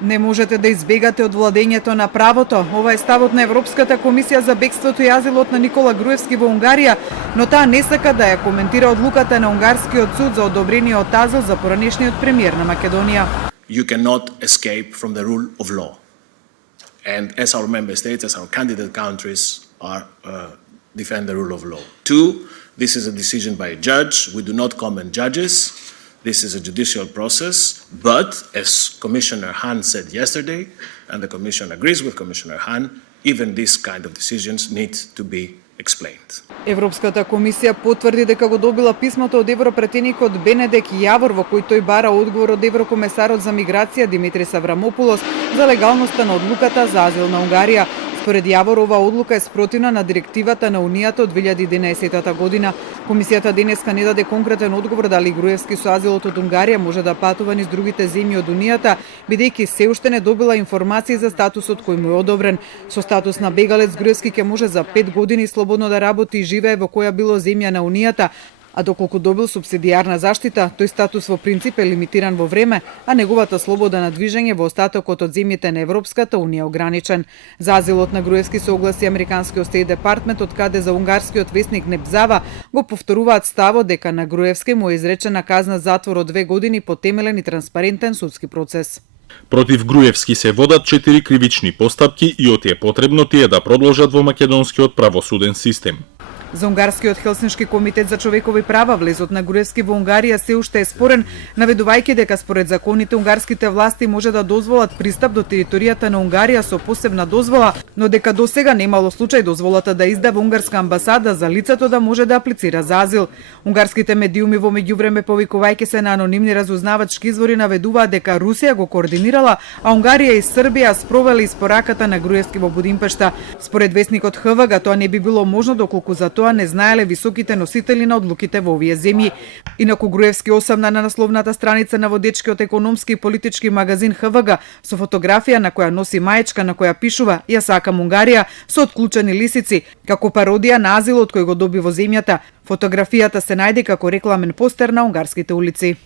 Не можете да избегате од владењето на правото. Ова е ставот на Европската комисија за бегството и азилот на Никола Груевски во Унгарија, но таа не сака да ја коментира одлуката на унгарскиот суд за одобрениот азил за поранешниот премиер на Македонија. You cannot escape from the rule of law. And as our member states, as our candidate countries are defend the rule of law. Two, this is a decision by a judge. We do not comment judges. This is a judicial process, but as Commissioner Hahn said yesterday, and the Commission agrees with Commissioner Hahn, even these kind of decisions need to be explained. Европската комисија потврди дека го добила писмото од европретеникот Бенедек Јавор во кој тој бара одговор од еврокомесарот за миграција Димитрис Аврамопулос за легалноста на одлуката за азил на Унгарија. Според Јавор, оваа одлука е спротивна на директивата на Унијата од 2011 година. Комисијата денеска не даде конкретен одговор дали Груевски со азилот од Унгарија може да патува низ другите земји од Унијата, бидејќи се уште не добила информации за статусот кој му е одобрен. Со статус на бегалец Груевски ќе може за 5 години слободно да работи и живее во која било земја на Унијата, а доколку добил субсидијарна заштита, тој статус во принцип е лимитиран во време, а неговата слобода на движење во остатокот од земјите на Европската унија ограничен. За азилот на Груевски се огласи американскиот Стейт Департмент, од каде за унгарскиот весник Небзава го повторуваат ставот дека на Груевски му е изречена казна затвор од 2 години по темелен и транспарентен судски процес. Против Груевски се водат 4 кривични постапки и од е потребно тие да продолжат во македонскиот правосуден систем. За унгарскиот Хелсиншки комитет за човекови права влезот на Груевски во Унгарија се уште е спорен, наведувајќи дека според законите унгарските власти може да дозволат пристап до територијата на Унгарија со посебна дозвола, но дека досега немало случај дозволата да издава унгарска амбасада за лицето да може да аплицира за азил. Унгарските медиуми во меѓувреме, повикувајќи се на анонимни разузнавачки извори, наведуваат дека Русија го координирала, а Унгарија и Србија спровели испораката на Груевски во Будимпешта. Според весникот ХВГ тоа не би било можно доколку за тоа не знаеле високите носители на одлуките во овие земји. Инаку Груевски осамна на насловната страница на водечкиот економски и политички магазин ХВГ со фотографија на која носи маечка на која пишува "Ја сакам Унгарија" со отклучени лисици, како пародија на азилот кој го доби во земјата. Фотографијата се најде како рекламен постер на унгарските улици.